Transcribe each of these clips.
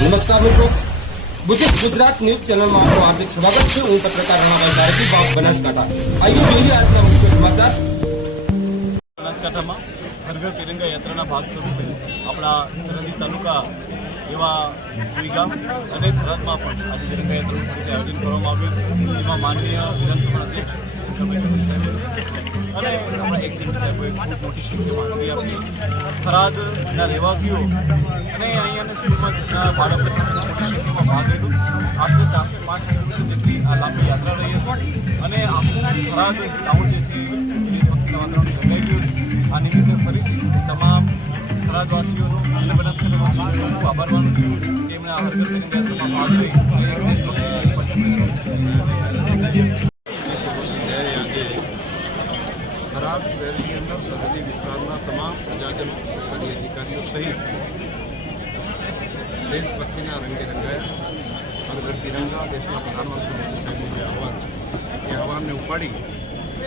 નમસ્કાર મિત્રો, ગુજરાત ન્યૂઝ ચેનલમાં આપનું હાર્દિક સ્વાગત છે। હું પત્રકાર રણાભાઈ ધારકી, બનાસકાંઠા। આइए જોઈએ આજના મુખ્ય સમાચાર। બનાસકાંઠામાં હર ઘર તિરંગા યાત્રાના ભાગ સ્વરૂપે આપણા સરહદી તાલુકા એવા સુઈગામ અને થરાદમાં પણ આજે તિરંગા યાત્રાનું ફરીથી આયોજન કરવામાં આવ્યું હતું। એમાં માનનીય વિધાનસભા અધ્યક્ષ શંકરભાઈ ચૌધરી સાહેબ અને આપણા એક્સએમપી સાહેબોએ ખૂબ મોટી સંખ્યામાં હાજરી આપી। થરાદના રહેવાસીઓ અને અહીંયાના સ્કૂલમાં બાળકો મોટી સંખ્યામાં ભાગ લીધો। આશરે 4 થી 5 કિલોમીટર જેટલી આ લાંબી યાત્રા રહી હતી અને આખું થરાદ ટાઉન જે છે દેશભક્તિના વાતાવરણ રંગાઈ ગયું। આ નિમિત્તે ફરીથી તમામ થરાદવાસીઓનો અને બનાસકાંઠાવાસીઓનો ખૂબ આભાર માનું છું કે એમણે આ હર ઘર તિરંગા યાત્રામાં ભાગ લઈ અને એક દેશભક્તિની થરાદ શહેરની અંદર સરહદી વિસ્તારના તમામ પ્રજાજનો સરકારી અધિકારીઓ સહિત દેશભક્તિના રંગે રંગાયા। હર ઘર તિરંગા દેશના પ્રધાનમંત્રી મોદી સાહેબનું જે આહવાન છે એ આહવાનને ઉપાડી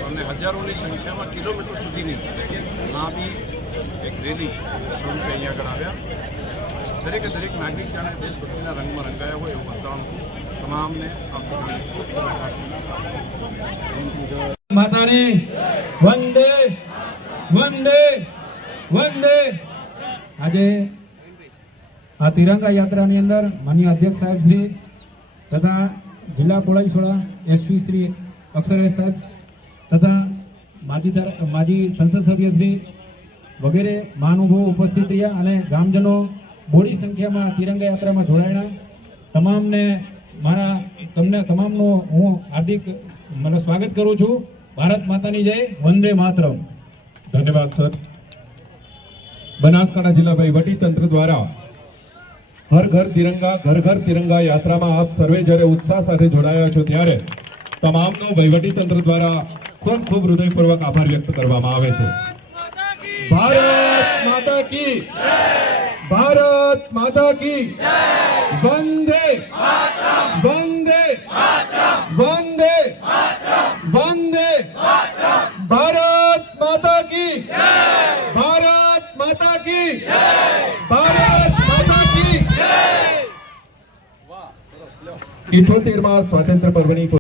અને હજારોની સંખ્યામાં કિલોમીટર સુધીની લાંબી એક રેલી સ્વરૂપે અહીંયા આગળ આવ્યા। દરેકે દરેક નાગરિક જાણે દેશભક્તિના રંગમાં રંગાયા હોય એવું વાતાવરણ હતું। તમામને આવતીકાલે ખૂબ ખૂબ ખાસ માતાની વંદે વંદે વંદે। આજે આ તિરંગા યાત્રાની અંદર માનનીય અધ્યક્ષ સાહેબ શ્રી તથા જિલ્લા પોલીસ વડા એસપી શ્રી અક્ષરેશ સાહેબ તથા માજી સંસદ સભ્ય શ્રી વગેરે મહાનુભાવો ઉપસ્થિત રહ્યા અને ગામજનો મોટી સંખ્યામાં તિરંગા યાત્રામાં જોડાયા। તમને તમામનું હું હાર્દિક સ્વાગત કરું છું। ભારત માતાની જય, વંદે માતરમ। ધન્યવાદ સર। બનાસકાંઠા જિલ્લા વહીવટી તંત્ર દ્વારા હર ઘર તિરંગા ઘર ઘર તિરંગા યાત્રામાં આપ સર્વે જ્યારે ઉત્સાહ સાથે જોડાયા છો ત્યારે તમામનો વહીવટી તંત્ર દ્વારા ખૂબ ખૂબ હૃદયપૂર્વક આભાર વ્યક્ત કરવામાં આવે છે। ભારત માતા કી જય, ભારત માતા કી જય, વંદે માતરમ, વંદે માતરમ, વંદે માતરમ, વંદે માતરમ। ભારત માતા કી જય, ભારત માતા કી જય, ભારત માતા કી જય। 78માં સ્વાતંત્ર્ય પર્વની